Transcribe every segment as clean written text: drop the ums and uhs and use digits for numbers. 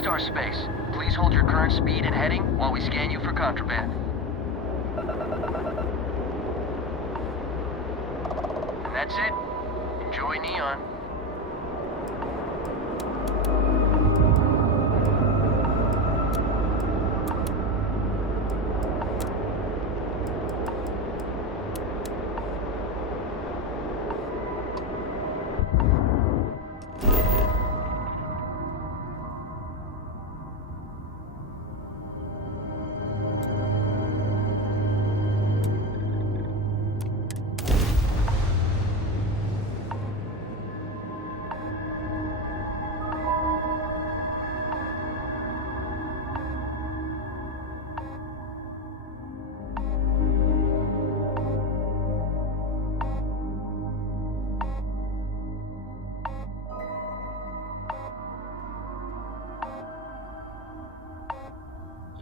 star space. Please hold your current speed and heading while we scan you for contraband. And that's it. Enjoy Neon.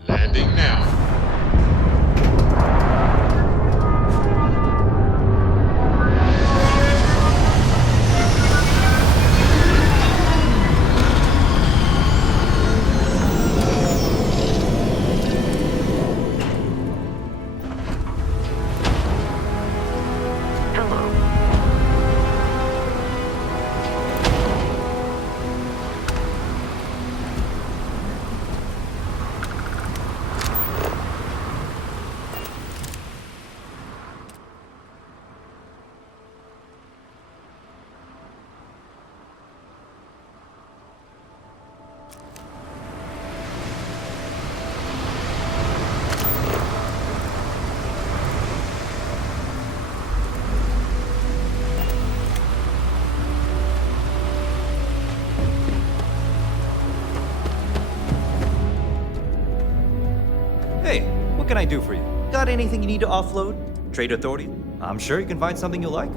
Landing now. Hey, what can I do for you? Got anything you need to offload? Trade authority? I'm sure you can find something you like.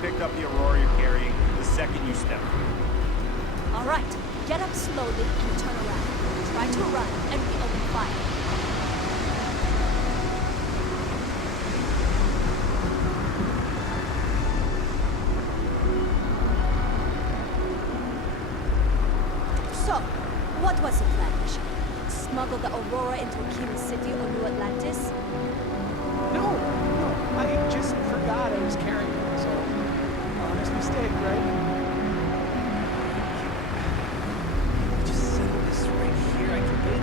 Picked up the Aurora you're carrying the second you step through. All right, get up slowly and turn around. Try to run and we open fire. So, what was your plan, Mission? Smuggle the Aurora into King City or New Atlantis? No, I just forgot I was carrying it, so honest mistake, right? Just settle this right here, I can wait.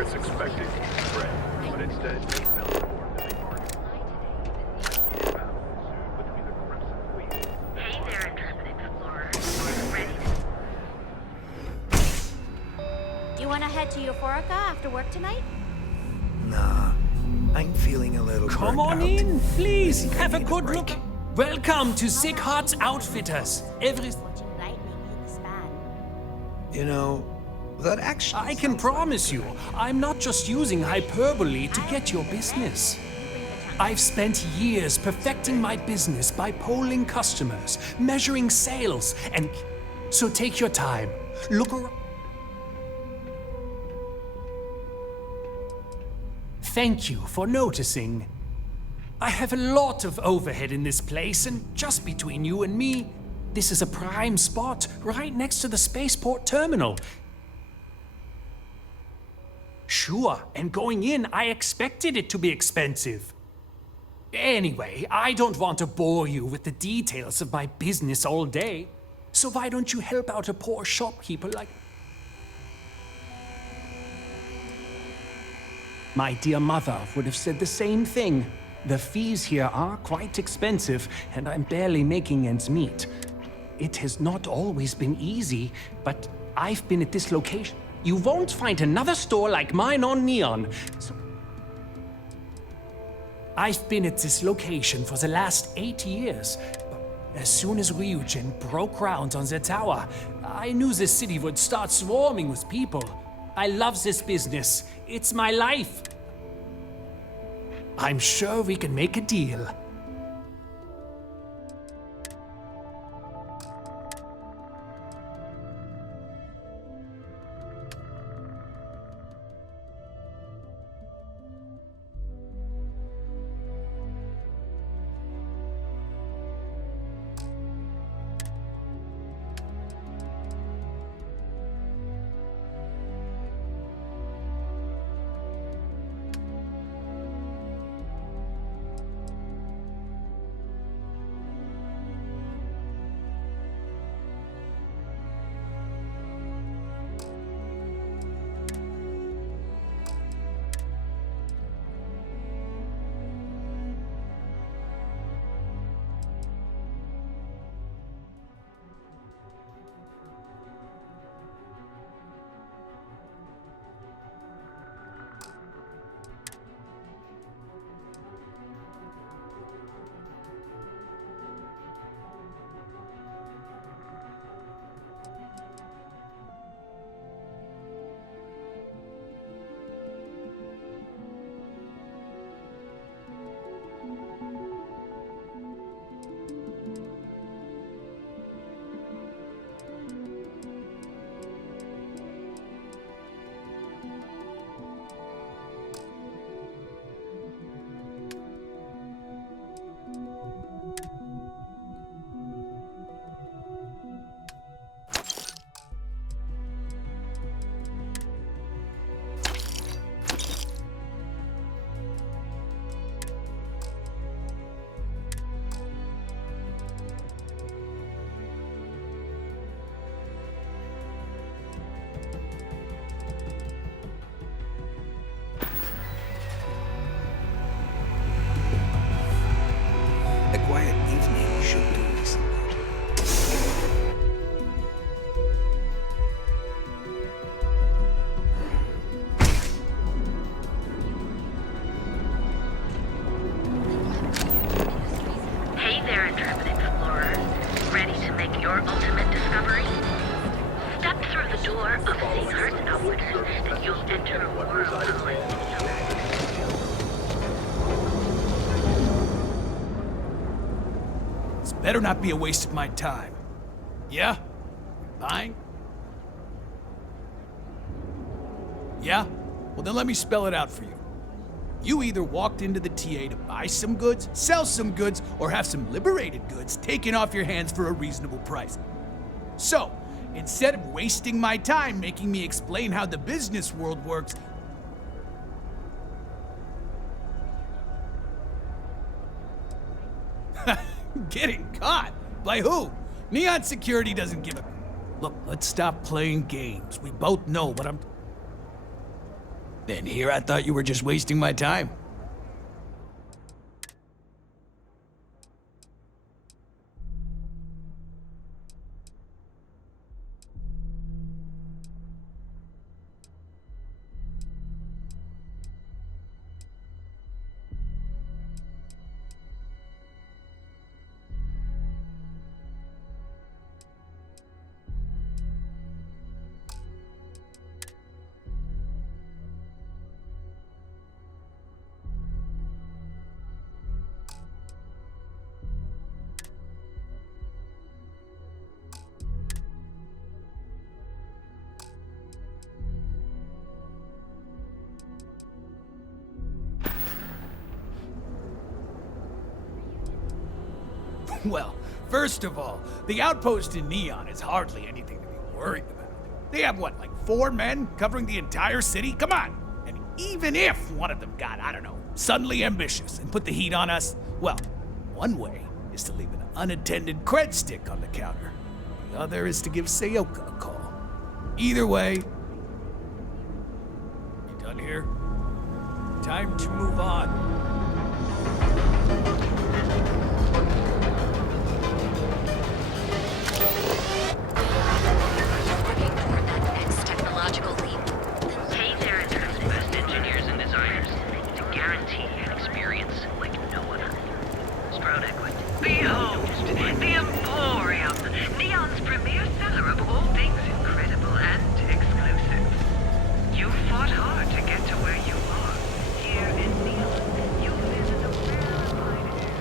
pirates expecting prey, but instead they fell aboard the Ark. Hey there, intrepid explorer. Ready You wanna head to Euphorica after work tonight? Nah, I'm feeling a little Come burnt on out. in, please. I think I Have a need a good break. look. Welcome to Sick Hearts Outfitters. Every Fortune lightning in the span. You know, that actually I can sounds promise you, I'm not just using hyperbole to get your business. I've spent years perfecting my business by polling customers, measuring sales, and so take your time. Look around. Thank you for noticing. I have a lot of overhead in this place, and just between you and me, this is a prime spot right next to the spaceport terminal. Sure, and going in, I expected it to be expensive. Anyway, I don't want to bore you with the details of my business all day, so why don't you help out a poor shopkeeper like... My dear mother would have said the same thing. The fees here are quite expensive, and I'm barely making ends meet. It has not always been easy, but I've been at this location. You won't find another store like mine on Neon. So I've been at this location for the last 8 years. As soon as Ryujin broke ground on the tower, I knew the city would start swarming with people. I love this business. It's my life. I'm sure we can make a deal. A quiet evening should do this. Hey there, intrepid explorer. Ready to make your ultimate discovery? Step through the door of Sick Hearts Outfitters, and you'll enter a world of This better not be a waste of my time. Yeah? Buying? Yeah? Well, then let me spell it out for you. You either walked into the TA to buy some goods, sell some goods, or have some liberated goods taken off your hands for a reasonable price. So, instead of wasting my time making me explain how the business world works, getting caught? By who? Neon Security doesn't give a... Look, let's stop playing games. We both know what I'm... Then here I thought you were just wasting my time. Well, first of all, the outpost in Neon is hardly anything to be worried about. They have what, like 4 men covering the entire city? Come on! And even if one of them got, I don't know, suddenly ambitious and put the heat on us, well, one way is to leave an unattended cred stick on the counter. The other is to give Sayoka a call. Either way, you done here? Time to move on. Technological leap. Hey there, the best engineers and designers to guarantee an experience like no other. Sprout Equity. Behold, the Emporium, Neon's premier seller of all things incredible and exclusive. You fought hard to get to where you are. Here in Neon, you live in the rarefied air.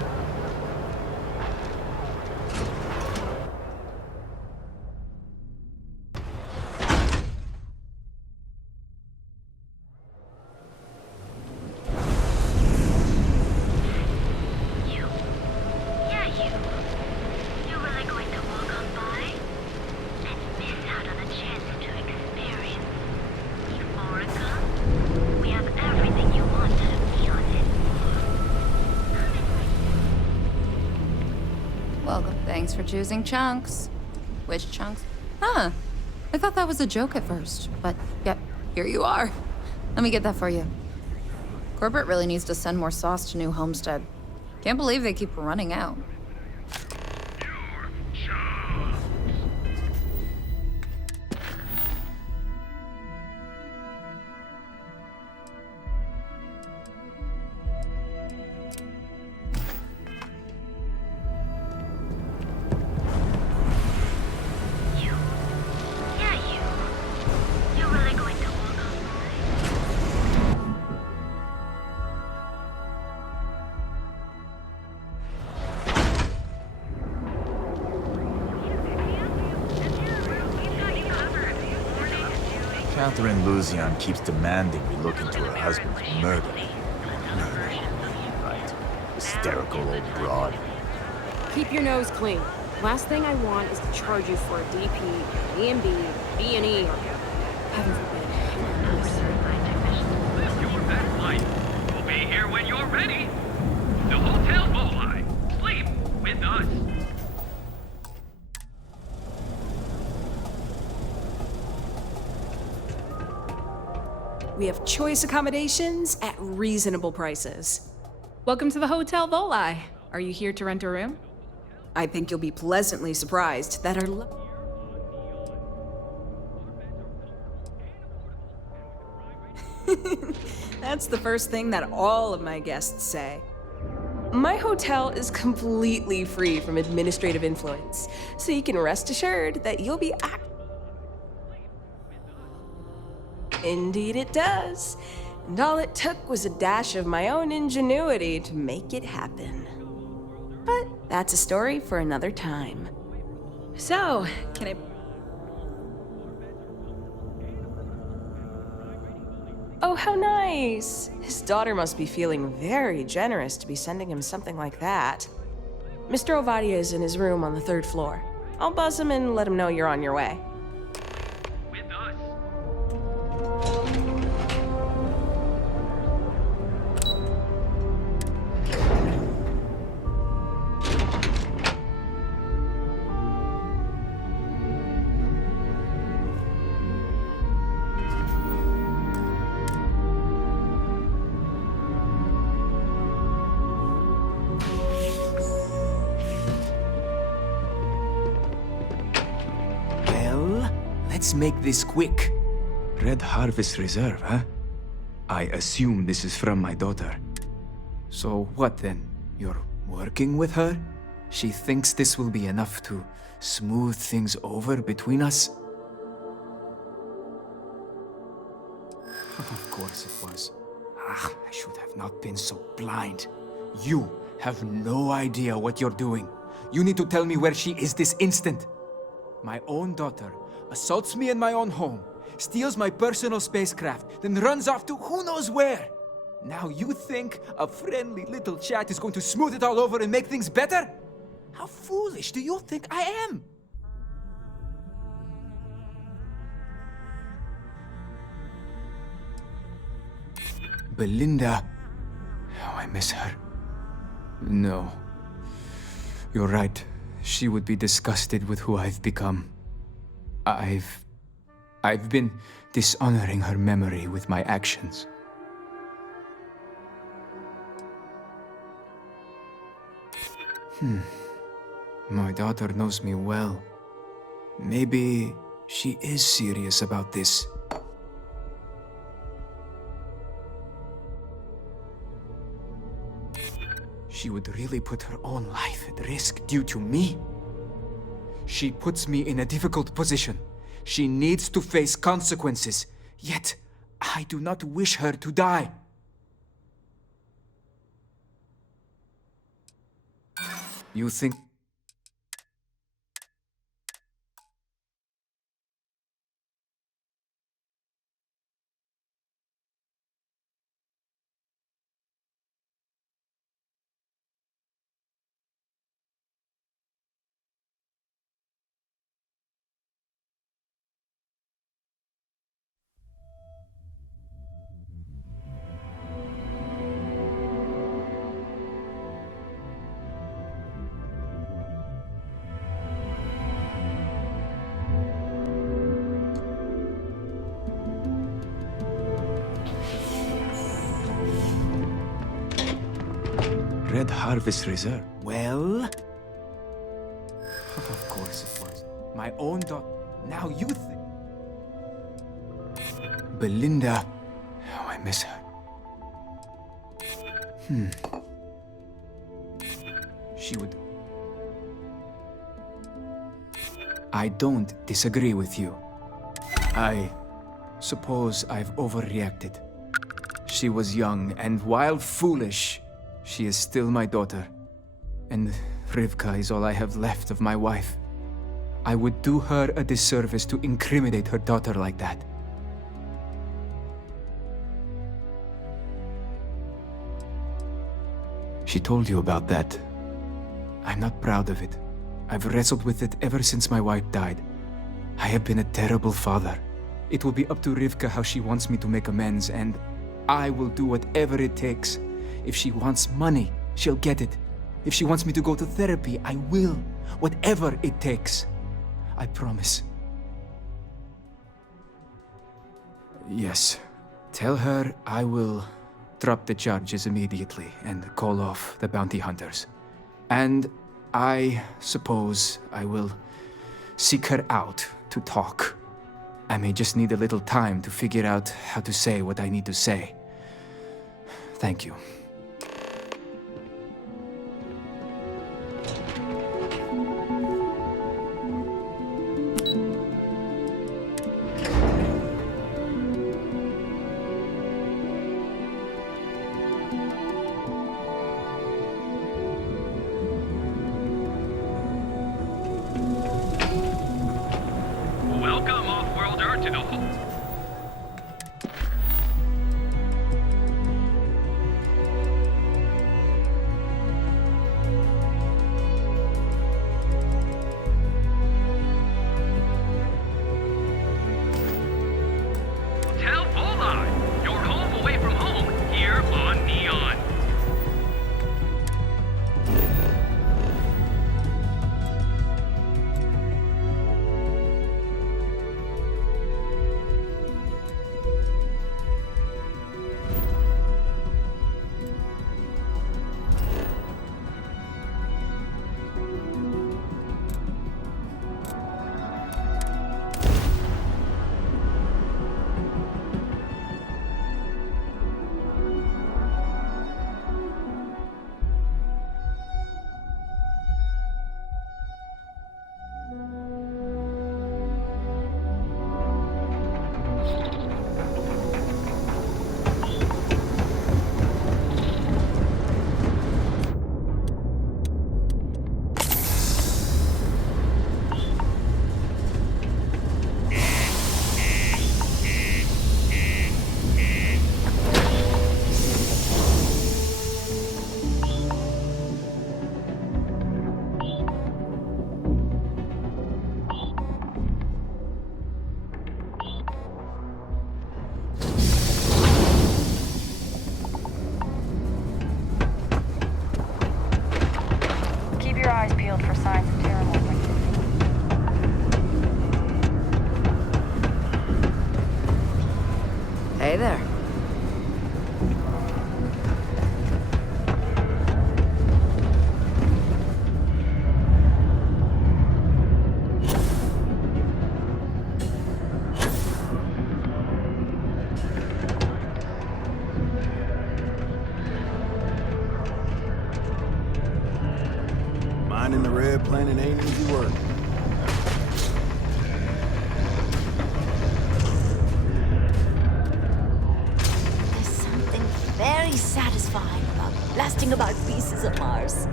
You're really going to walk on by and miss out on a chance to experience Euphorica. We have everything you want out of Neon and Welcome. Thanks for choosing Chunks. Which Chunks? Huh. I thought that was a joke at first, but yep, here you are. Let me get that for you. Corporate really needs to send more sauce to New Homestead. Can't believe they keep running out. You're really going to walk on by? Catherine Luzian keeps demanding we look into her husband's murder. Right. Hysterical old broad. Keep your nose clean. Last thing I want is to charge you for a DP, EMB, B&E, or heaven forbid. Your best flight. We'll be here when you're ready. The Hotel Volai. Sleep with us. We have choice accommodations at reasonable prices. Welcome to the Hotel Volai. Are you here to rent a room? I think you'll be pleasantly surprised that our That's the first thing that all of my guests say. My hotel is completely free from administrative influence, so you can rest assured that you'll be Indeed it does. And all it took was a dash of my own ingenuity to make it happen. But that's a story for another time. So, can I... Oh, how nice! His daughter must be feeling very generous to be sending him something like that. Mr. Ovadia is in his room on the 3rd floor. I'll buzz him and let him know you're on your way. Let's make this quick. Red Harvest Reserve, huh? I assume this is from my daughter. So what then? You're working with her? She thinks this will be enough to smooth things over between us? Of course it was. I should have not been so blind. You have no idea what you're doing. You need to tell me where she is this instant. My own daughter assaults me in my own home, steals my personal spacecraft, then runs off to who knows where. Now you think a friendly little chat is going to smooth it all over and make things better? How foolish do you think I am? Belinda. Oh, I miss her. No. You're right. She would be disgusted with who I've become. I've been dishonoring her memory with my actions. My daughter knows me well. Maybe she is serious about this. She would really put her own life at risk due to me? She puts me in a difficult position. She needs to face consequences. Yet, I do not wish her to die. You think... Red Harvest Reserve. Well? Of course it was. My own daughter. Now you think... Belinda. Oh, I miss her. She would... I don't disagree with you. I suppose I've overreacted. She was young, and while foolish, she is still my daughter. And Rivka is all I have left of my wife. I would do her a disservice to incriminate her daughter like that. She told you about that. I'm not proud of it. I've wrestled with it ever since my wife died. I have been a terrible father. It will be up to Rivka how she wants me to make amends, and I will do whatever it takes. If she wants money, she'll get it. If she wants me to go to therapy, I will. Whatever it takes. I promise. Yes. Tell her I will drop the charges immediately and call off the bounty hunters. And I suppose I will seek her out to talk. I may just need a little time to figure out how to say what I need to say. Thank you. Welcome, off-worlder, to the whole... Tell Volai, your home away from home, here on Neon. eyes peeled for signs of terrible things. Hey there. Minding the red planet ain't easy work. There's something very satisfying about blasting about pieces of Mars.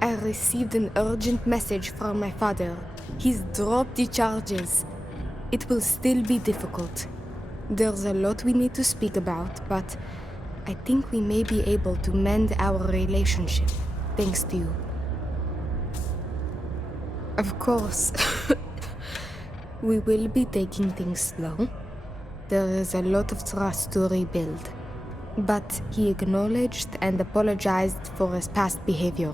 I received an urgent message from my father. He's dropped the charges. It will still be difficult. There's a lot we need to speak about, but I think we may be able to mend our relationship, thanks to you. Of course, we will be taking things slow. There is a lot of trust to rebuild. But he acknowledged and apologized for his past behavior.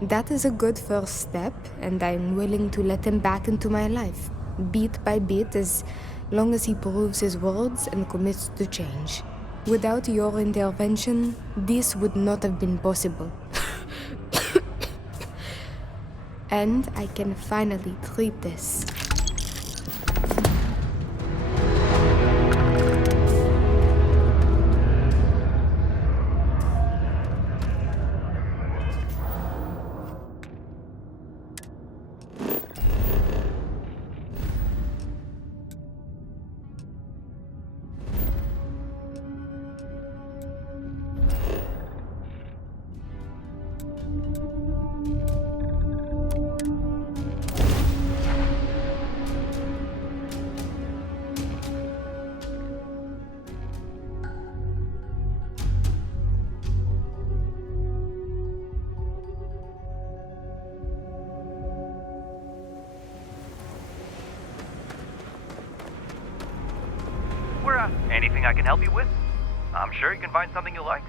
That is a good first step, and I'm willing to let him back into my life, bit by bit, as long as he proves his words and commits to change. Without your intervention, this would not have been possible. And I can finally treat this. Anything I can help you with? I'm sure you can find something you like.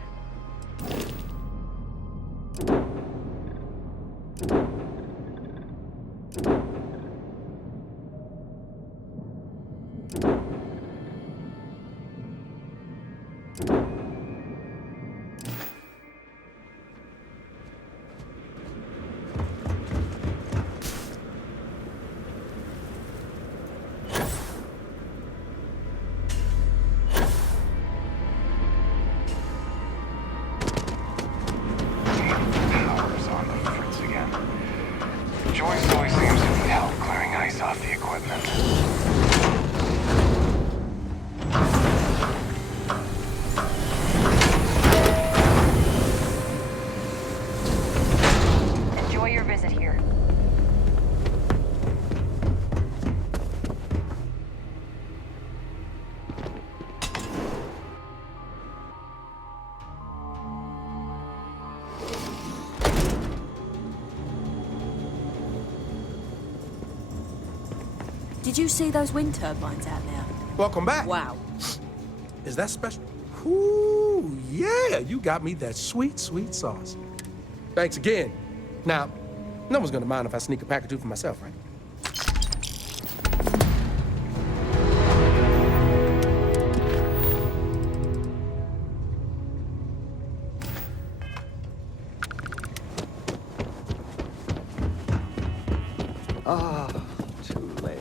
Joyce always seems to need help clearing ice off the equipment. Enjoy your visit here. Did you see those wind turbines out there? Welcome back. Wow. Is that special? Ooh, yeah, you got me that sweet, sweet sauce. Thanks again. Now, no one's gonna mind if I sneak a pack or two for myself, right? Ah, too late.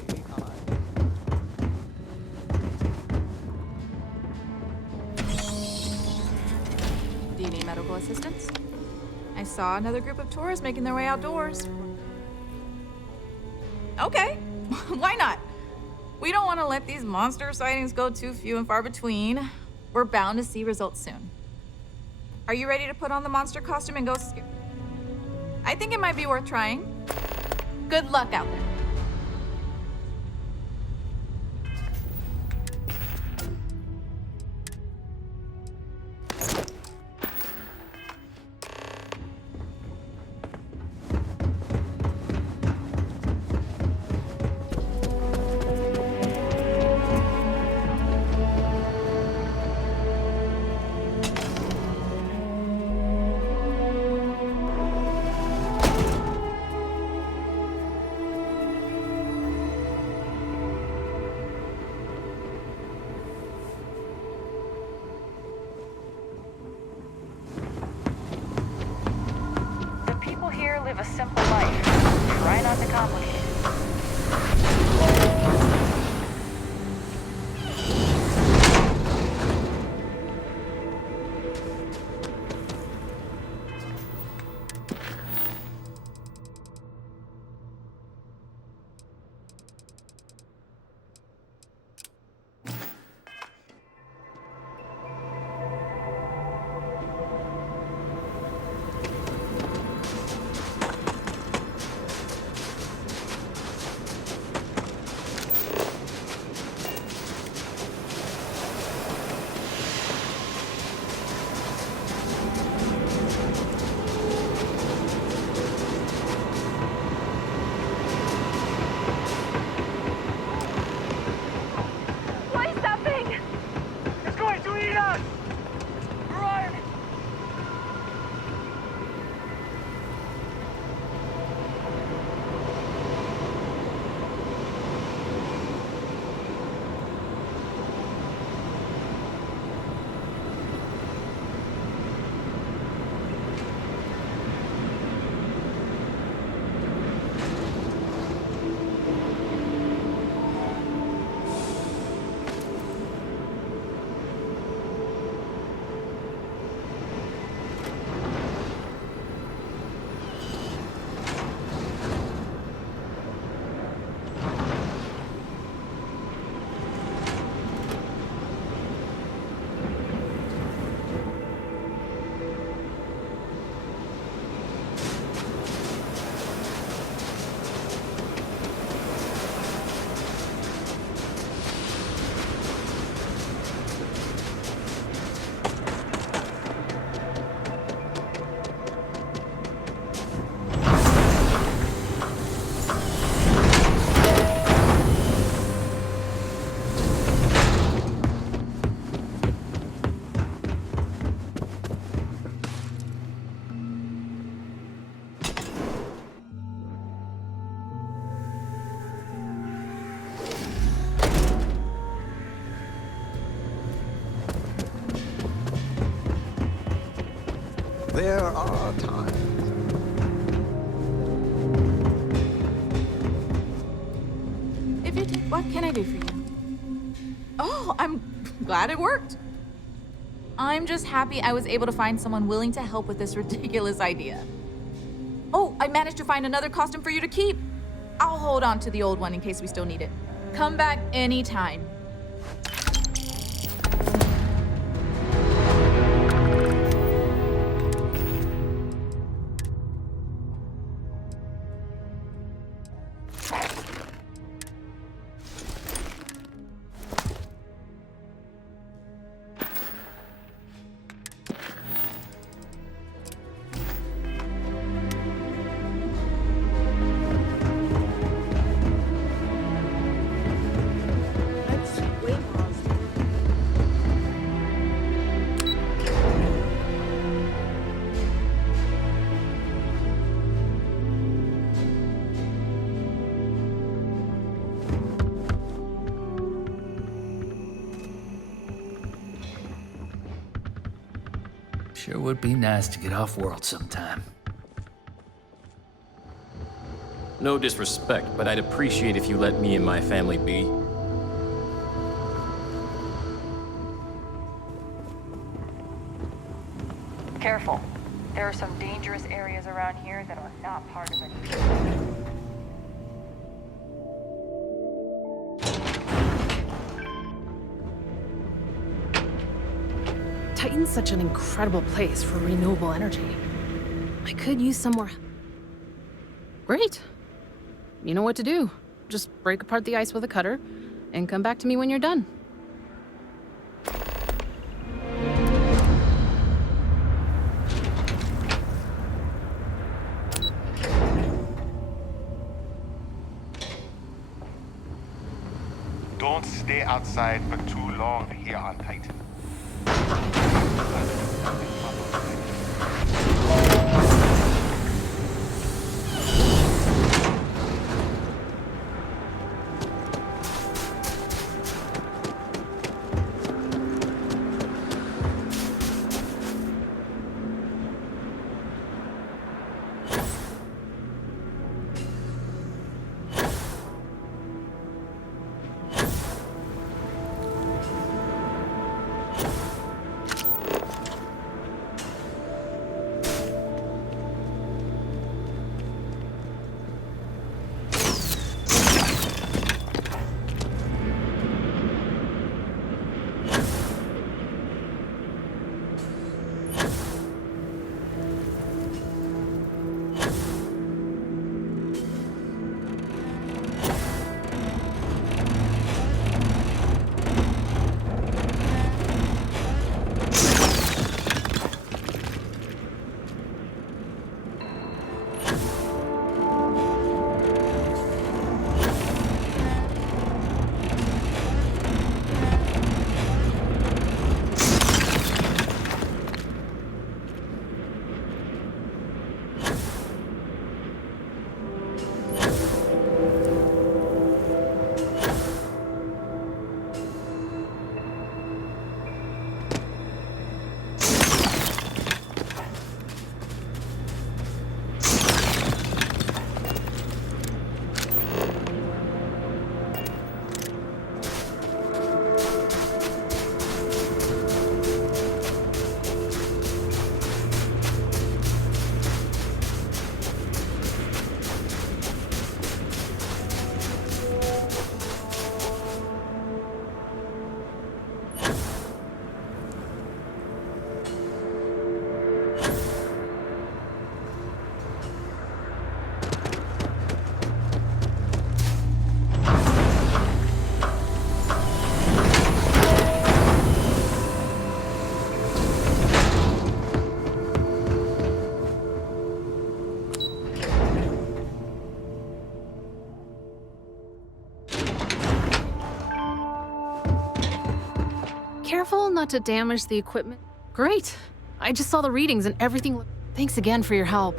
Do you need medical assistance? I saw another group of tourists making their way outdoors. Okay, why not? We don't want to let these monster sightings go too few and far between. We're bound to see results soon. Are you ready to put on the monster costume and go I think it might be worth trying. Good luck out there. live a simple life. Try not to complicate it. There are times. What can I do for you? Oh, I'm glad it worked. I'm just happy I was able to find someone willing to help with this ridiculous idea. Oh, I managed to find another costume for you to keep. I'll hold on to the old one in case we still need it. Come back anytime. Sure would be nice to get off world sometime. No disrespect, but I'd appreciate if you let me and my family be. Careful. There are some dangerous areas around here that are not part of it. Titan's such an incredible place for renewable energy. I could use some more. Great. You know what to do. Just break apart the ice with a cutter and come back to me when you're done. Don't stay outside for too long here on Titan. careful not to damage the equipment. Great. I just saw the readings and everything. Thanks again for your help.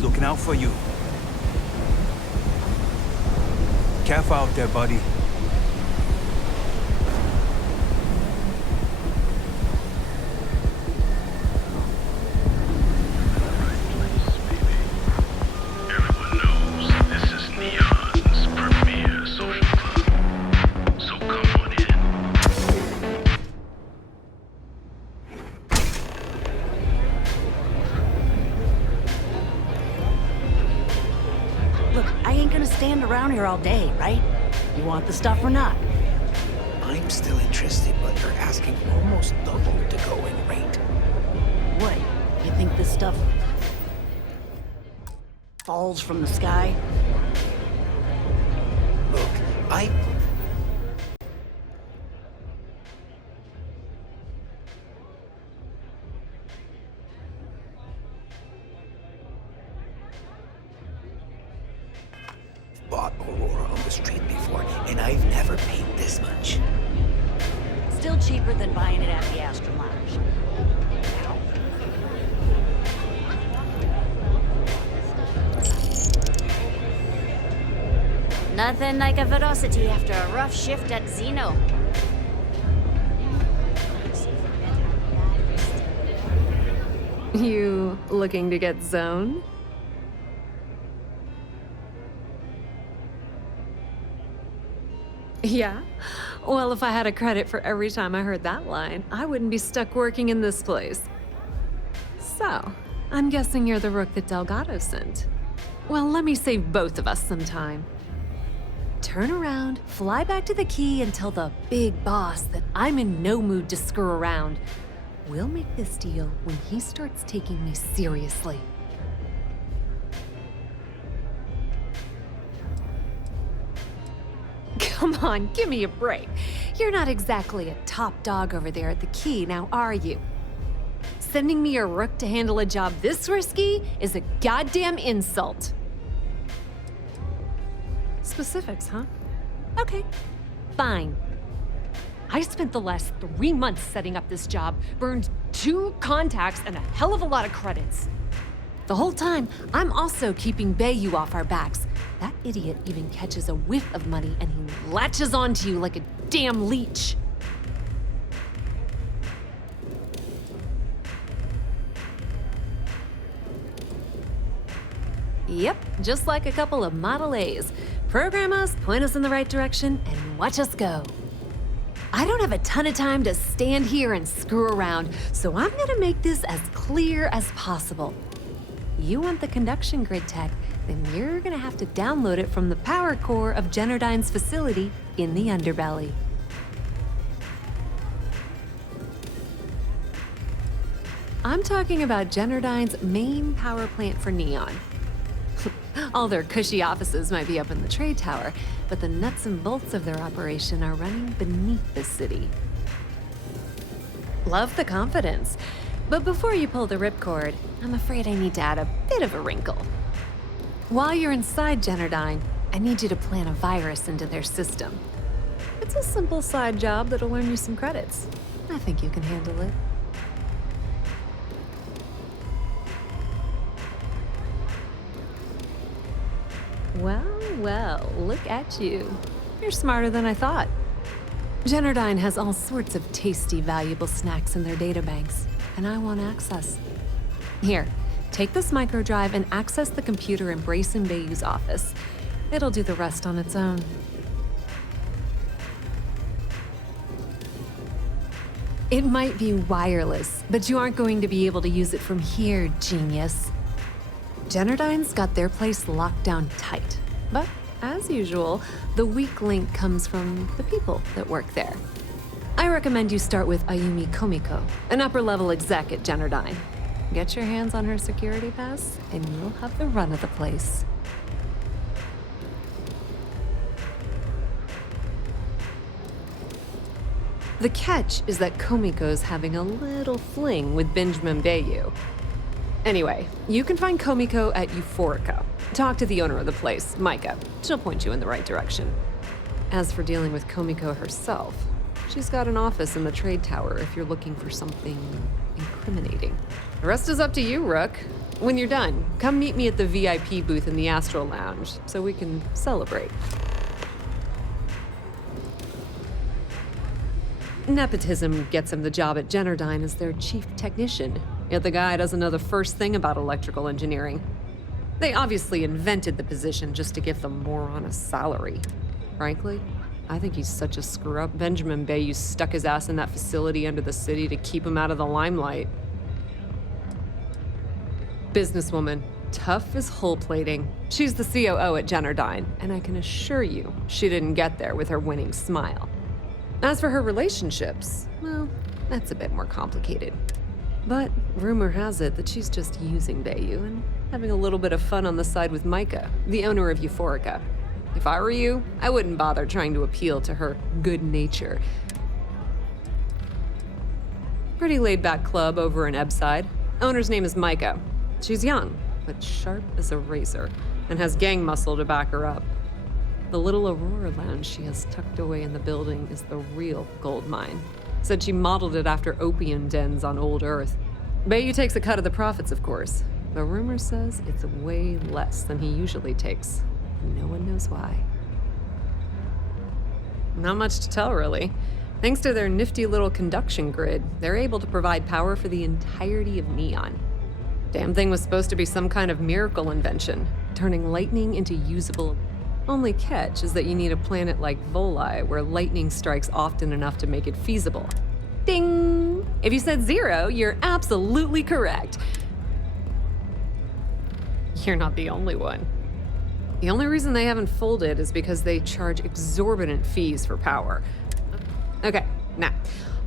Looking out for you. Careful out there, buddy. Everyone knows this is Neon's premier social club. So come on in. Look, I ain't gonna stand around here all day, right? You want the stuff or not? I'm still interested, but you're asking almost double the going rate. What? You think this stuff falls from the sky? Look, I... bought Aurora on the street before, and I've never paid this much. Still cheaper than buying it at the Astra Lounge. Nothing like a velocity after a rough shift at Xeno. You looking to get zoned? Yeah? Well, if I had a credit for every time I heard that line, I wouldn't be stuck working in this place. So, I'm guessing you're the rook that Delgado sent. Well, let me save both of us some time. Turn around, fly back to the key, and tell the big boss that I'm in no mood to screw around. We'll make this deal when he starts taking me seriously. Come on, give me a break. You're not exactly a top dog over there at the key, now are you? Sending me a rook to handle a job this risky is a goddamn insult. Specifics, huh? Okay, fine. I spent the last 3 months setting up this job, burned 2 contacts and a hell of a lot of credits. The whole time, I'm also keeping Bayou off our backs. That idiot even catches a whiff of money and he latches onto you like a damn leech. Yep, just like a couple of Model A's. Program us, point us in the right direction, and watch us go. I don't have a ton of time to stand here and screw around, so I'm gonna make this as clear as possible. You want the conduction grid tech, then you're gonna have to download it from the power core of Generdyne's facility in the underbelly. I'm talking about Generdyne's main power plant for Neon. All their cushy offices might be up in the trade tower, but the nuts and bolts of their operation are running beneath the city. Love the confidence. But before you pull the ripcord, I'm afraid I need to add a bit of a wrinkle. While you're inside Generdyne, I need you to plant a virus into their system. It's a simple side job that'll earn you some credits. I think you can handle it. Well, look at you. You're smarter than I thought. Generdyne has all sorts of tasty, valuable snacks in their databanks, and I want access. Here, take this microdrive and access the computer in Brayson Bayou's office. It'll do the rest on its own. It might be wireless, but you aren't going to be able to use it from here, genius. Generdyne's got their place locked down tight. But, as usual, the weak link comes from the people that work there. I recommend you start with Ayumi Komiko, an upper-level exec at Generdyne. Get your hands on her security pass, and you'll have the run of the place. The catch is that Komiko's having a little fling with Benjamin Bayou. Anyway, you can find Komiko at Euphorica. Talk to the owner of the place, Micah. She'll point you in the right direction. As for dealing with Komiko herself, she's got an office in the trade tower if you're looking for something incriminating. The rest is up to you, Rook. When you're done, come meet me at the VIP booth in the Astral Lounge so we can celebrate. Nepotism gets him the job at Generdyne as their chief technician, yet the guy doesn't know the first thing about electrical engineering. They obviously invented the position just to give them more on a salary. Frankly, I think he's such a screw-up. Benjamin Bayou stuck his ass in that facility under the city to keep him out of the limelight. Businesswoman, tough as hull plating. She's the COO at Generdyne, and I can assure you she didn't get there with her winning smile. As for her relationships, well, that's a bit more complicated. But rumor has it that she's just using Bayou and having a little bit of fun on the side with Micah, the owner of Euphorica. If I were you, I wouldn't bother trying to appeal to her good nature. Pretty laid-back club over in Ebbside. Owner's name is Micah. She's young, but sharp as a razor, and has gang muscle to back her up. The little Aurora lounge she has tucked away in the building is the real gold mine. Said she modeled it after opium dens on old Earth. Bayou takes a cut of the profits, of course. The rumor says it's way less than he usually takes. No one knows why. Not much to tell, really. Thanks to their nifty little conduction grid, they're able to provide power for the entirety of Neon. Damn thing was supposed to be some kind of miracle invention, turning lightning into usable. Only catch is that you need a planet like Voli, where lightning strikes often enough to make it feasible. Ding! If you said 0, you're absolutely correct. You're not the only one. The only reason they haven't folded is because they charge exorbitant fees for power. Okay, now,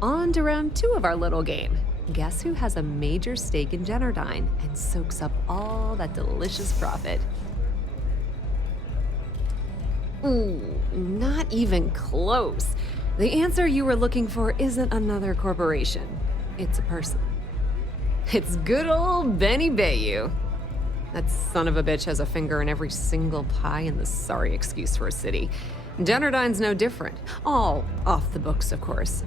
on to round 2 of our little game. Guess who has a major stake in Generdyne and soaks up all that delicious profit? Ooh, not even close. The answer you were looking for isn't another corporation. It's a person. It's good old Benny Bayou. That son of a bitch has a finger in every single pie in the sorry excuse for a city. Generdyne's no different. All off the books, of course.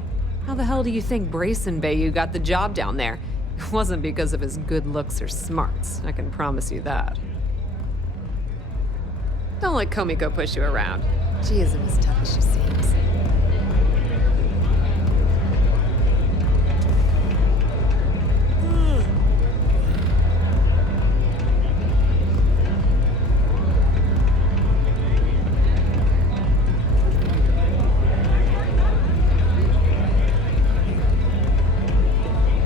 How the hell do you think Brayson Bayou got the job down there? It wasn't because of his good looks or smarts, I can promise you that. Don't let Komiko push you around. She isn't as tough as she seems.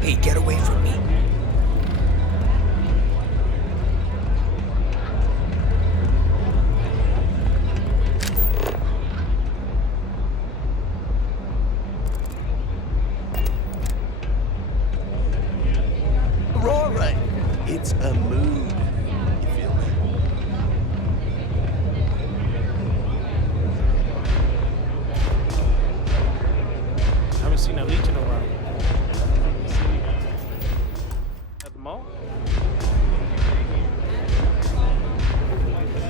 Hey, get away from me. Aurora, it's a mood. You feel me? I haven't seen a leech in a while. At the mall?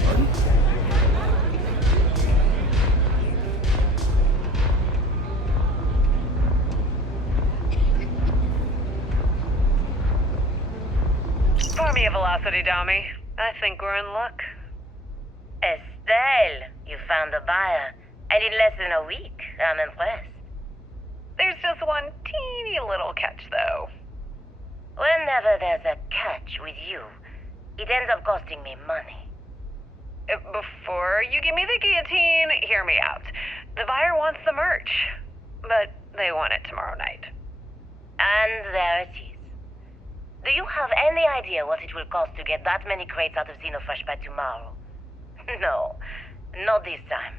Pardon? Pour me a velocity, dummy. I think we're in luck. Estelle, you found a buyer. And in less than a week. I'm impressed. There's just one teeny little catch, though. Whenever there's a catch with you, it ends up costing me money. Before you give me the guillotine, hear me out. The buyer wants the merch, but they want it tomorrow night. And there it is. Do you have any idea what it will cost to get that many crates out of Xenofresh by tomorrow? No, not this time.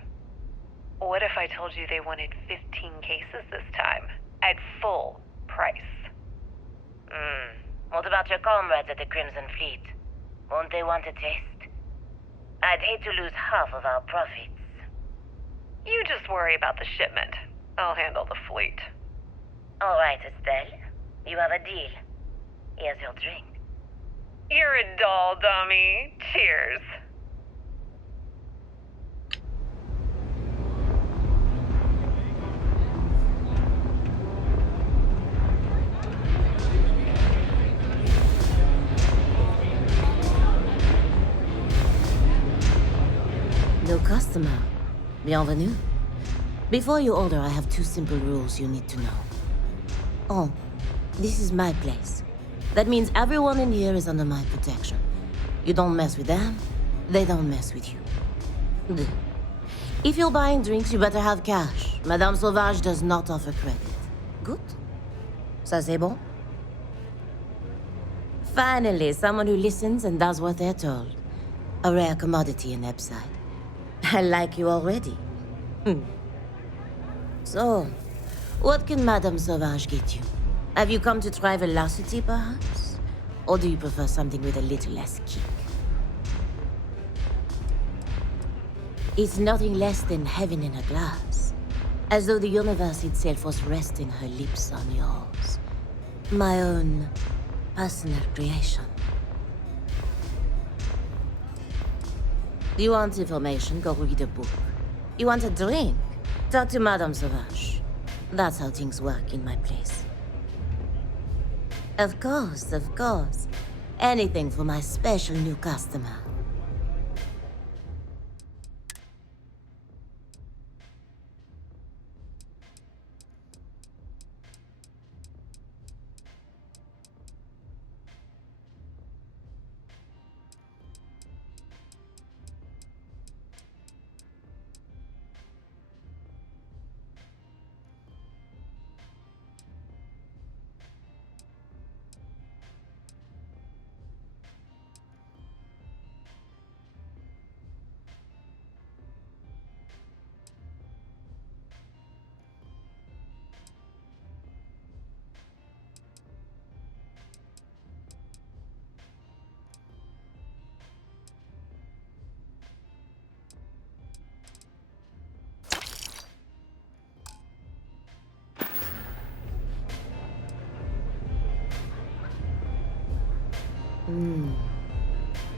What if I told you they wanted 15 cases this time, at full price? What about your comrades at the Crimson Fleet? Won't they want a taste? I'd hate to lose half of our profits. You just worry about the shipment. I'll handle the fleet. All right, Estelle. You have a deal. Here's your drink. You're a doll, dummy. Cheers. No customer. Bienvenue. Before you order, I have two simple rules you need to know. Oh, this is my place. That means everyone in here is under my protection. You don't mess with them, they don't mess with you. Deux. If you're buying drinks, you better have cash. Madame Sauvage does not offer credit. Good? Ça c'est bon? Finally, someone who listens and does what they're told. A rare commodity in Epside. I like you already. So, what can Madame Sauvage get you? Have you come to try velocity, perhaps? Or do you prefer something with a little less kick? It's nothing less than heaven in a glass. As though the universe itself was resting her lips on yours. My own personal creation. You want information? Go read a book. You want a drink? Talk to Madame Sauvage. That's how things work in my place. Of course, of course. Anything for my special new customer.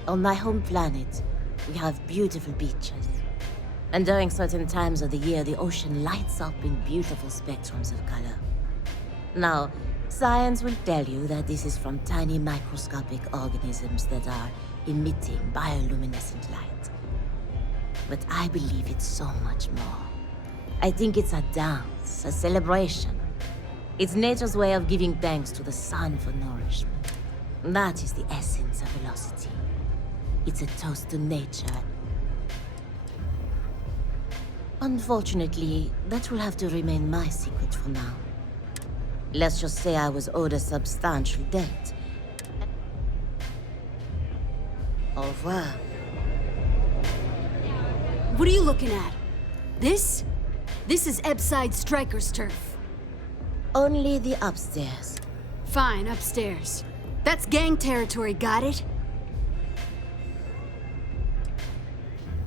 On my home planet, we have beautiful beaches. And during certain times of the year, the ocean lights up in beautiful spectrums of color. Now, Science will tell you that this is from tiny microscopic organisms that are emitting bioluminescent light. But I believe it's so much more. I think it's a dance, a celebration. It's nature's way of giving thanks to the sun for nourishment. That is the essence of velocity. It's a toast to nature. Unfortunately, that will have to remain my secret for now. Let's just say I was owed a substantial debt. Au revoir. What are you looking at? This? This is Ebside Striker's turf. Only the upstairs. Fine, upstairs. That's gang territory, got it?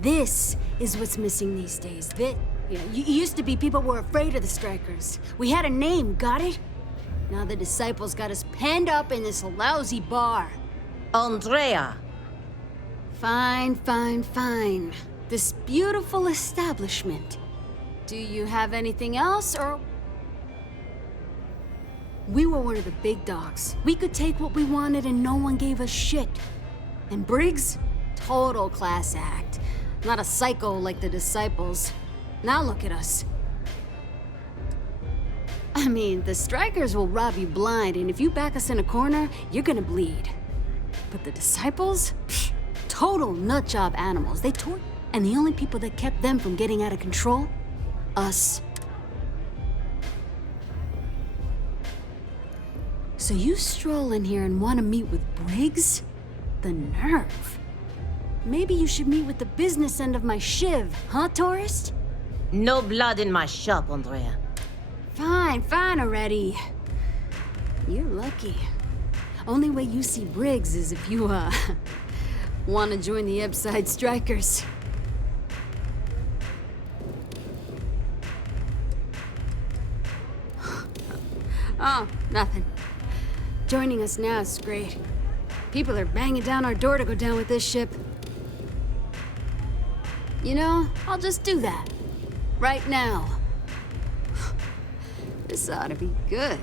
This is what's missing these days. Used to be people were afraid of the Strikers. We had a name, got it? Now the Disciples got us penned up in this lousy bar. Andrea! Fine, fine, fine. This beautiful establishment. Do you have anything else, or...? We were one of the big dogs. We could take what we wanted and no one gave us shit. And Briggs? Total class act. Not a psycho like the Disciples. Now look at us. I mean, the Strikers will rob you blind, and if you back us in a corner, you're gonna bleed. But the Disciples? Pfft, total nutjob animals. They tore... And the only people that kept them from getting out of control? Us. So you stroll in here and want to meet with Briggs? The nerve. Maybe you should meet with the business end of my shiv, huh, tourist? No blood in my shop, Andrea. Fine, fine already. You're lucky. Only way you see Briggs is if you, want to join the Ebside Strikers. Oh, nothing. Joining us now is great. People are banging down our door to go down with this ship. You know, I'll just do that. Right now. This ought to be good.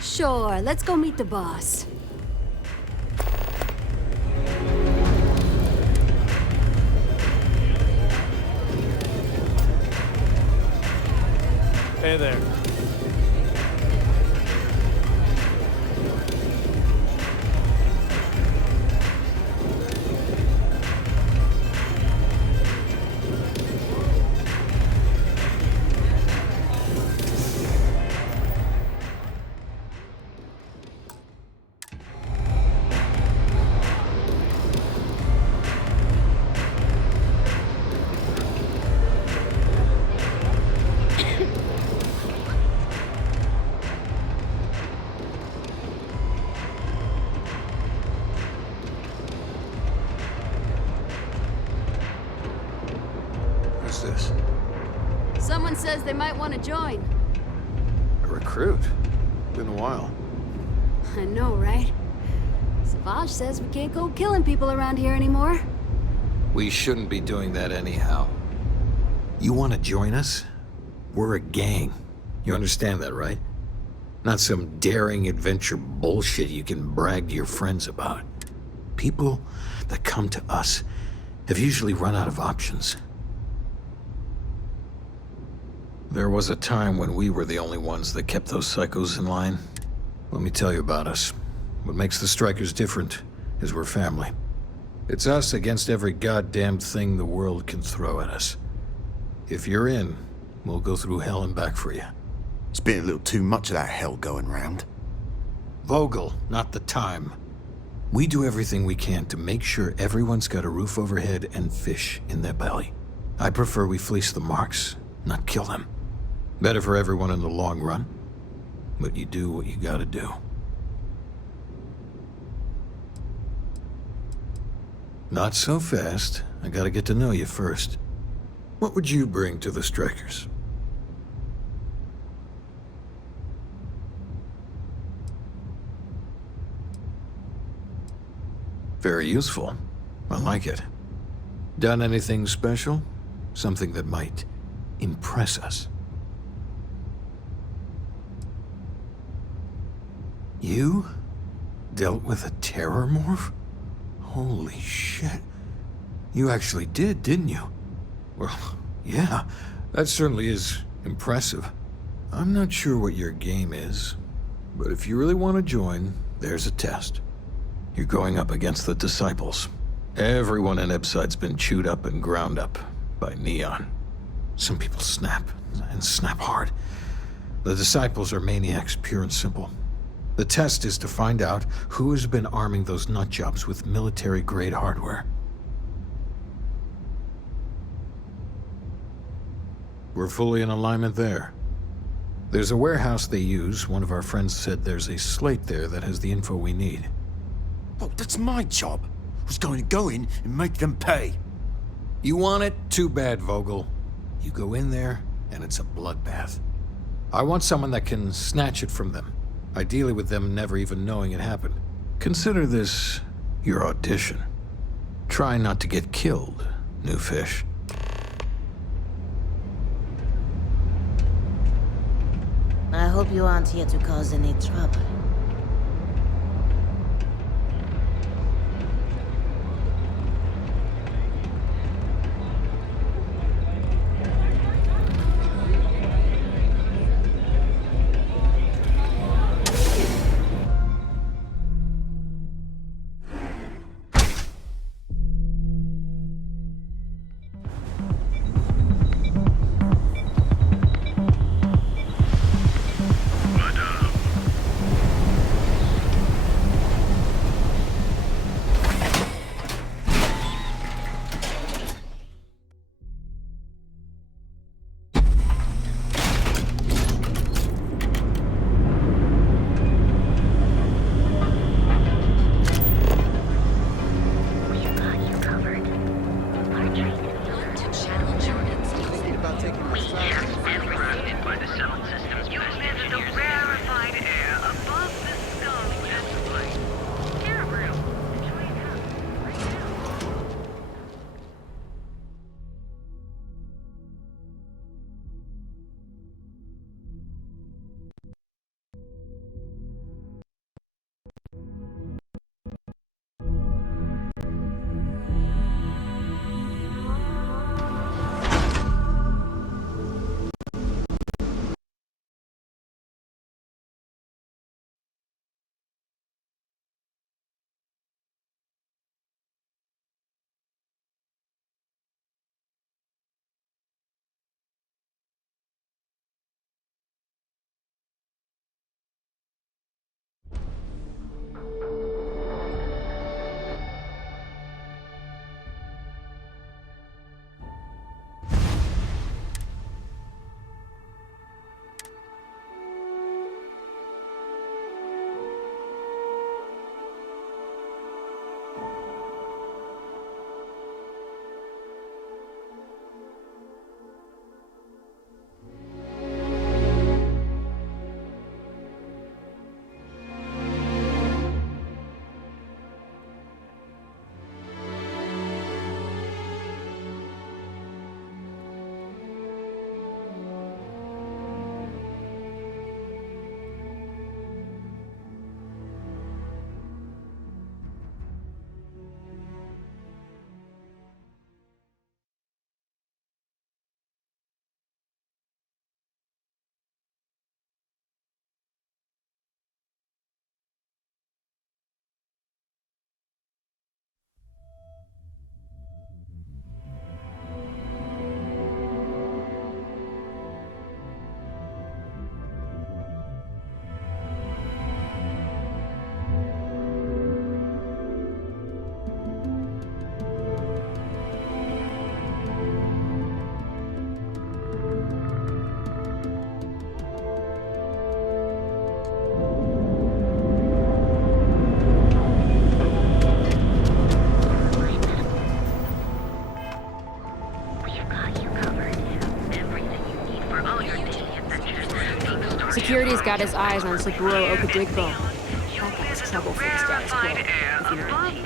Sure, let's go meet the boss. Hey there. This? Someone says they might want to join. A recruit? Been a while. I know, right? Savage says we can't go killing people around here anymore. We shouldn't be doing that anyhow. You want to join us? We're a gang. You understand that, right? Not some daring adventure bullshit you can brag to your friends about. People that come to us have usually run out of options. There was a time when we were the only ones that kept those psychos in line. Let me tell you about us. What makes the Strikers different is we're family. It's us against every goddamn thing the world can throw at us. If you're in, we'll go through hell and back for you. It's been a little too much of that hell going round. Vogel, not the time. We do everything we can to make sure everyone's got a roof overhead and fish in their belly. I prefer we fleece the marks, not kill them. Better for everyone in the long run. But you do what you gotta do. Not so fast. I gotta get to know you first. What would you bring to the Strikers? Very useful. I like it. Done anything special? Something that might impress us? You dealt with a terror morph? Holy shit. You actually did, didn't you? Well, yeah, that certainly is impressive. I'm not sure what your game is, but if you really want to join, there's a test. You're going up against the Disciples. Everyone in Ebside's been chewed up and ground up by Neon. Some people snap, and snap hard. The Disciples are maniacs, pure and simple. The test is to find out who has been arming those nutjobs with military-grade hardware. We're fully in alignment there. There's a warehouse they use. One of our friends said there's a slate there that has the info we need. Oh, that's my job. I was going to go in and make them pay. You want it? Too bad, Vogel. You go in there, and it's a bloodbath. I want someone that can snatch it from them, ideally with them never even knowing it happened. Consider this your audition. Try not to get killed, new fish. I hope you aren't here to cause any trouble. Security's got his eyes on Saburo Okadigbo. That guy's trouble for the status quo, if you know what I mean.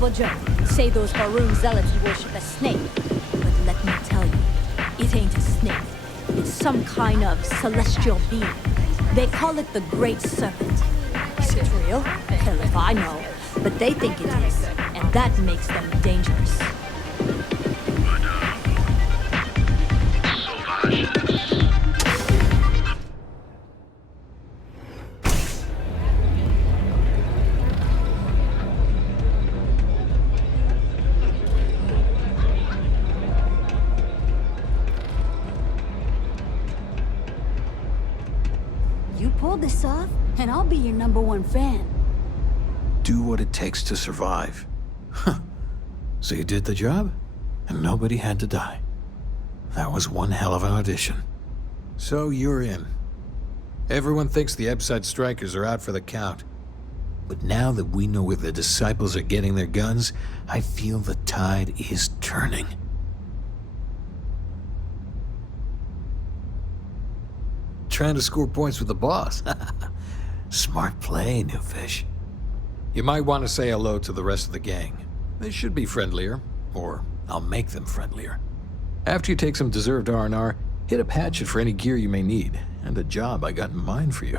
people joke, say those Faroon zealots worship a snake. But let me tell you, it ain't a snake. It's some kind of celestial being. They call it the Great Serpent. Is it real? Hell if I know. But they think it is, and that makes them dangerous. You pull this off, and I'll be your #1 fan. Do what it takes to survive. Huh. So you did the job, and nobody had to die. That was one hell of an audition. So you're in. Everyone thinks the Ebside Strikers are out for the count. But now that we know where the Disciples are getting their guns, I feel the tide is turning. Trying to score points with the boss. Smart play, new fish. You might want to say hello to the rest of the gang. They should be friendlier, or I'll make them friendlier. After you take some deserved R&R, hit up Hatchet for any gear you may need, and a job I got in mind for you.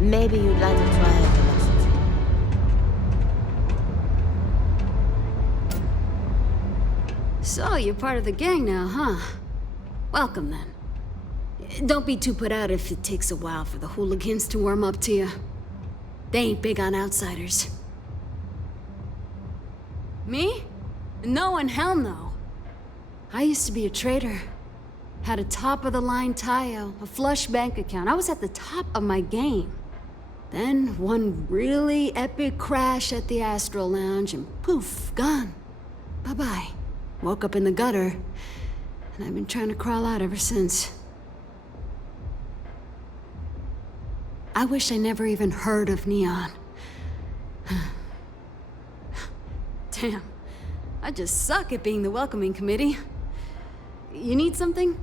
Maybe you'd like to try a velocity. So, you're part of the gang now, huh? Welcome, then. Don't be too put out if it takes a while for the hooligans to warm up to you. They ain't big on outsiders. Me? No and hell no. I used to be a trader. Had a top-of-the-line tie-out, a flush bank account. I was at the top of my game. Then, one really epic crash at the Astral Lounge, and poof, gone. Bye-bye. Woke up in the gutter, and I've been trying to crawl out ever since. I wish I never even heard of Neon. Damn, I just suck at being the welcoming committee. You need something?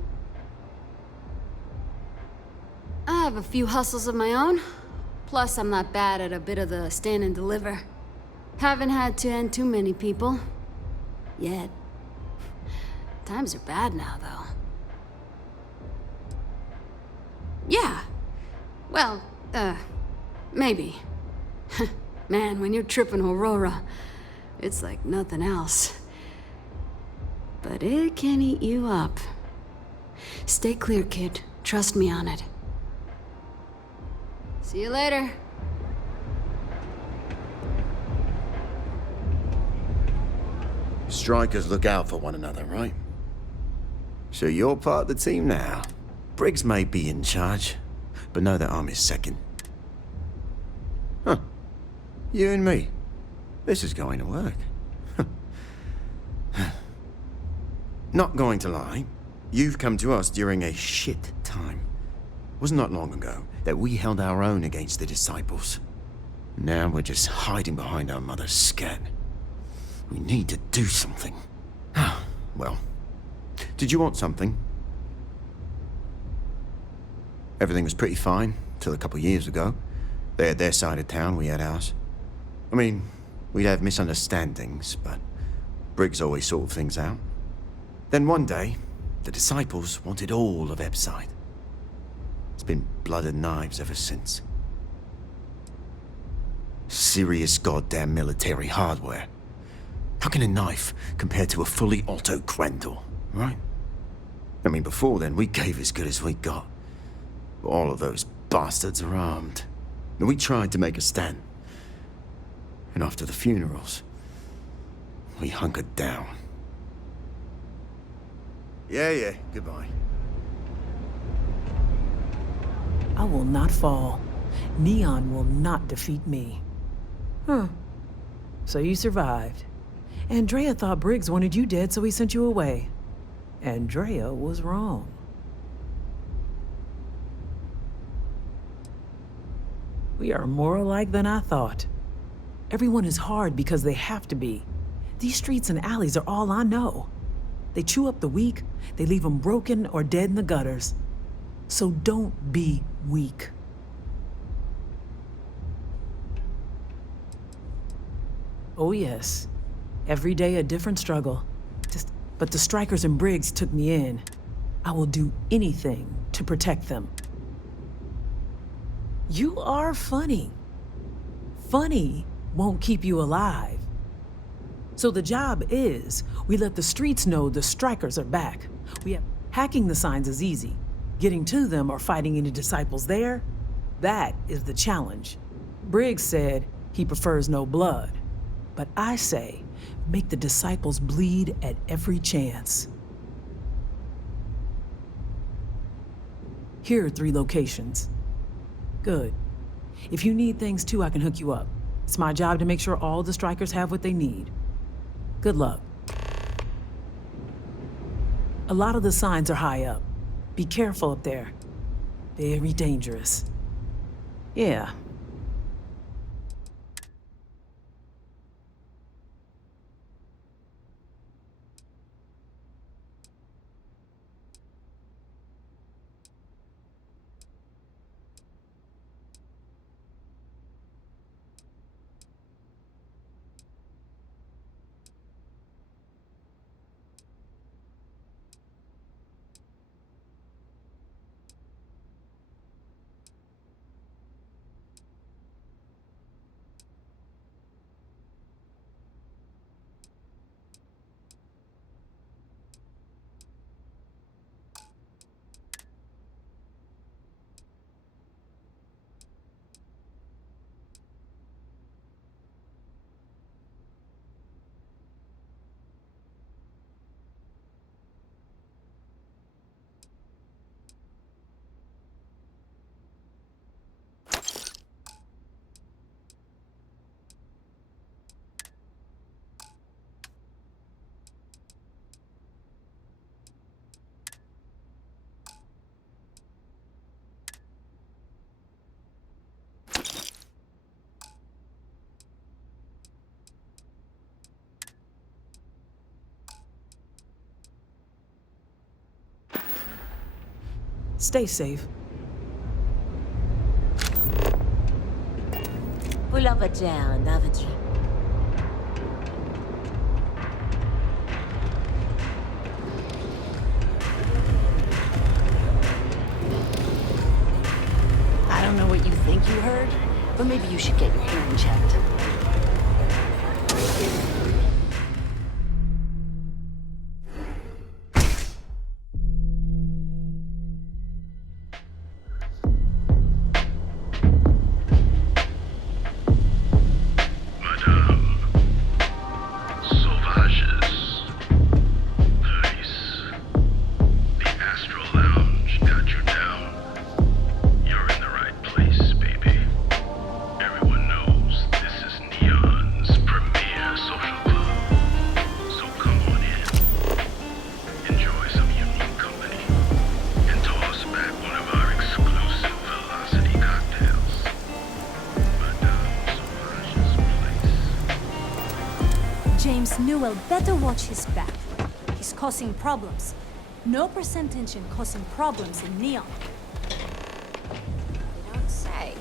I have a few hustles of my own. Plus, I'm not bad at a bit of the stand and deliver. Haven't had to end too many people. Yet. Times are bad now, though. Yeah. Well, maybe. Man, when you're tripping Aurora, it's like nothing else. But it can eat you up. Stay clear, kid. Trust me on it. See you later. Strikers look out for one another, right? So you're part of the team now. Briggs may be in charge, but know that I'm his second. Huh. You and me. This is going to work. Not going to lie, you've come to us during a shit time. Wasn't that long ago that we held our own against the Disciples. Now we're just hiding behind our mother's scat. We need to do something. Well, did you want something? Everything was pretty fine till a couple years ago. They had their side of town, we had ours. I mean, we'd have misunderstandings, but Briggs always sorted things out. Then one day, the Disciples wanted all of Ebside. It's been blood and knives ever since. Serious goddamn military hardware. How can a knife compare to a fully auto Grendel, right? I mean, before then, we gave as good as we got. But all of those bastards are armed. And we tried to make a stand. And after the funerals, we hunkered down. Yeah, goodbye. I will not fall. Neon will not defeat me. Huh. So you survived. Andrea thought Briggs wanted you dead, so he sent you away. Andrea was wrong. We are more alike than I thought. Everyone is hard because they have to be. These streets and alleys are all I know. They chew up the weak, they leave them broken or dead in the gutters. So don't be weak. Oh yes, every day a different struggle. But the strikers and Briggs took me in. I will do anything to protect them. You are funny. Funny won't keep you alive. So the job is, we let the streets know the strikers are back. Hacking the signs is easy. Getting to them or fighting any disciples there, that is the challenge. Briggs said he prefers no blood. But I say, make the disciples bleed at every chance. Here are 3 locations. Good. If you need things too, I can hook you up. It's my job to make sure all the strikers have what they need. Good luck. A lot of the signs are high up. Be careful up there. Very dangerous. Yeah. Stay safe. Pull up a chair and have a drink. I don't know what you think you heard, but maybe you should get your hearing checked. James Newell better watch his back. He's causing problems. No percentage in causing problems in Neon. You don't say.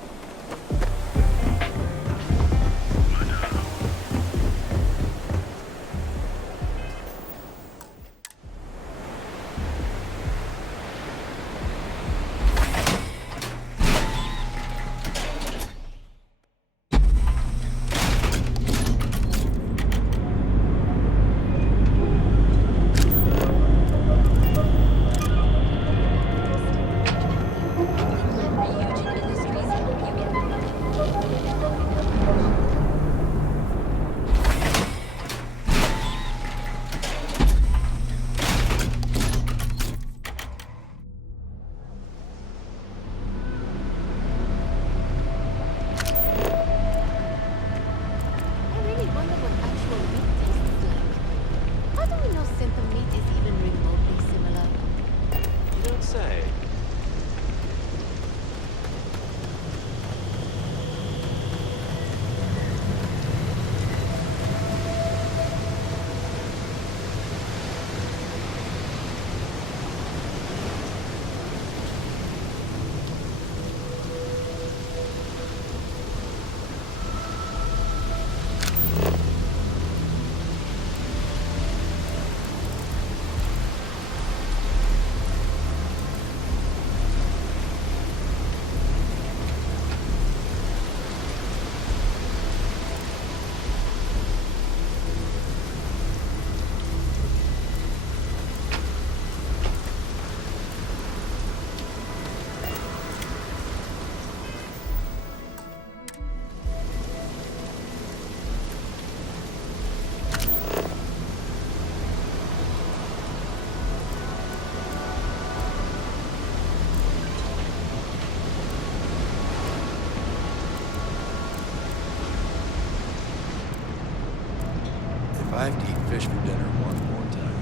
I have to eat fish for dinner one more time.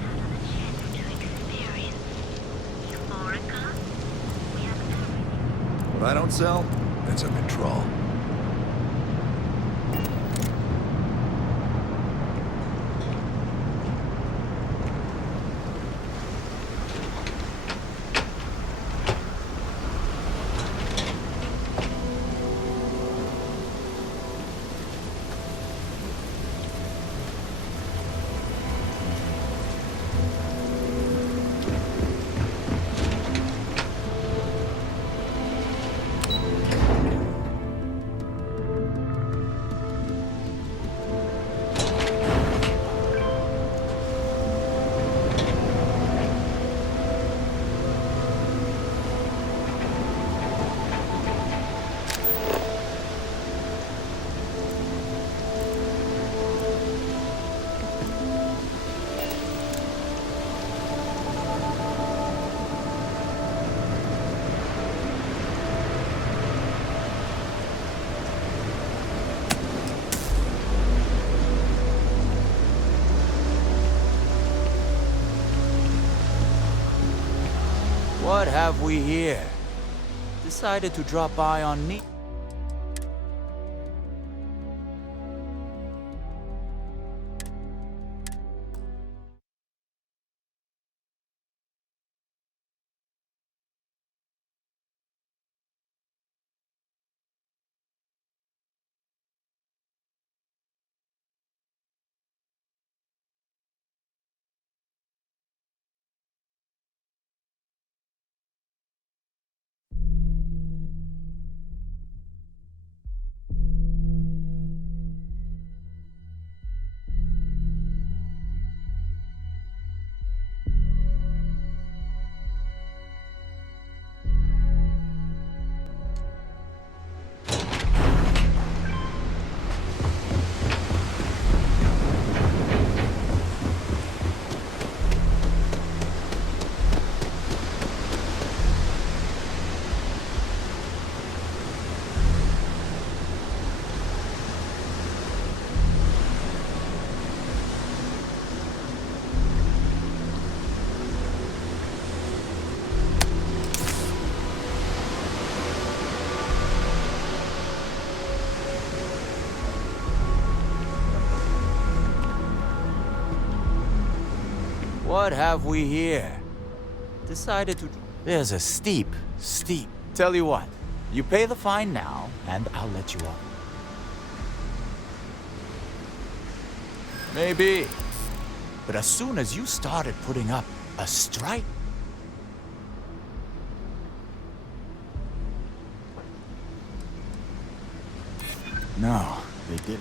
What I don't sell, it's under control. What have we here? Decided to drop by on me. What have we here? Decided to... There's a steep. Tell you what, you pay the fine now, and I'll let you off. Maybe. But as soon as you started putting up a strike... No, they didn't.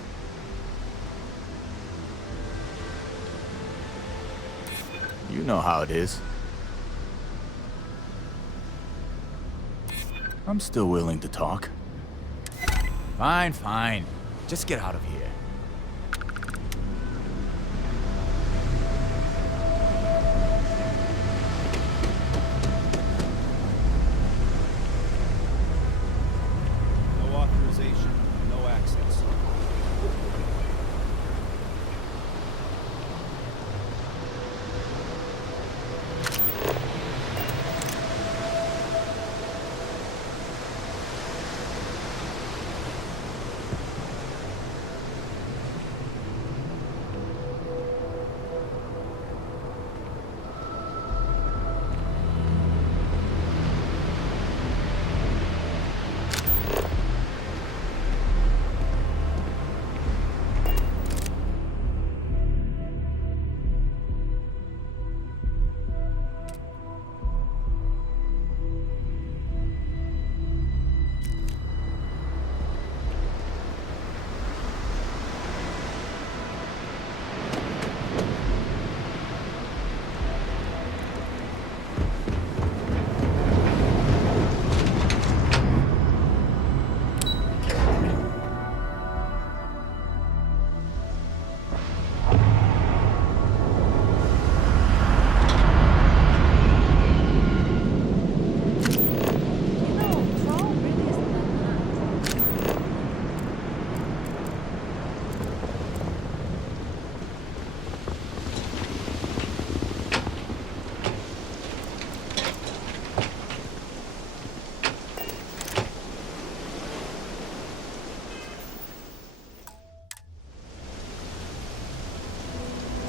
You know how it is. I'm still willing to talk. Fine. Just get out of here. No authorization, no access.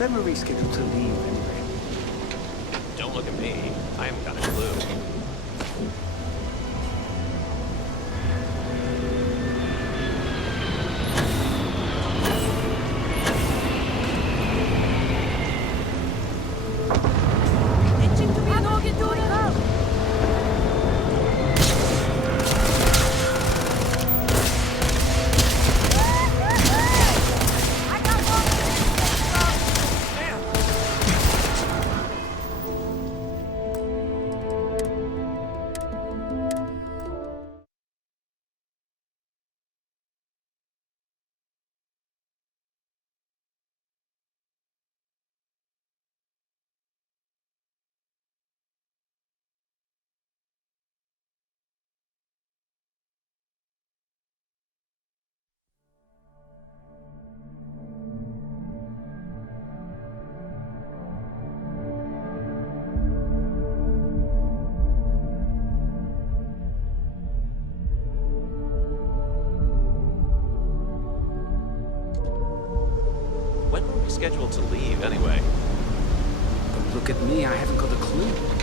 When were we scheduled to leave anyway? Don't look at me. I haven't got a clue. When were we scheduled to leave, anyway? Don't look at me, I haven't got a clue.